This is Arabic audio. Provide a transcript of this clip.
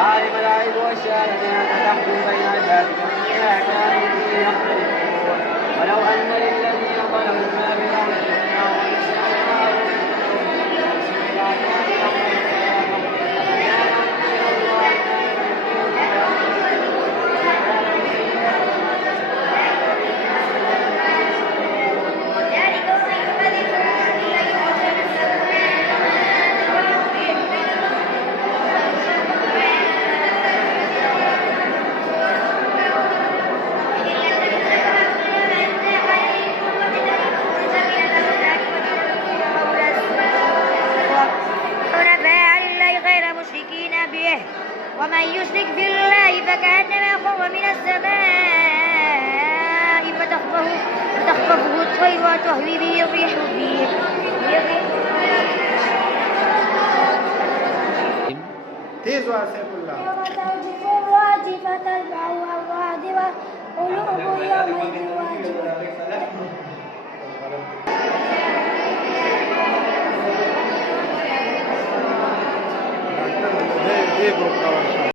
عالم الغيب والشهادة أنت تحكم بين عبادك فيما كانوا فيه يختلفون ولو أن للذين ظلموا ما في الأرض جميعا ومثله معه إلى كان يوم القيامة أفكان من الله ومن يشرك بالله فكأنما خر من السماء فتخطفه الطير وتهوي به الريح يوم ترجف الراجفة تتبعها الرادفة قلوب يومئذ واجفة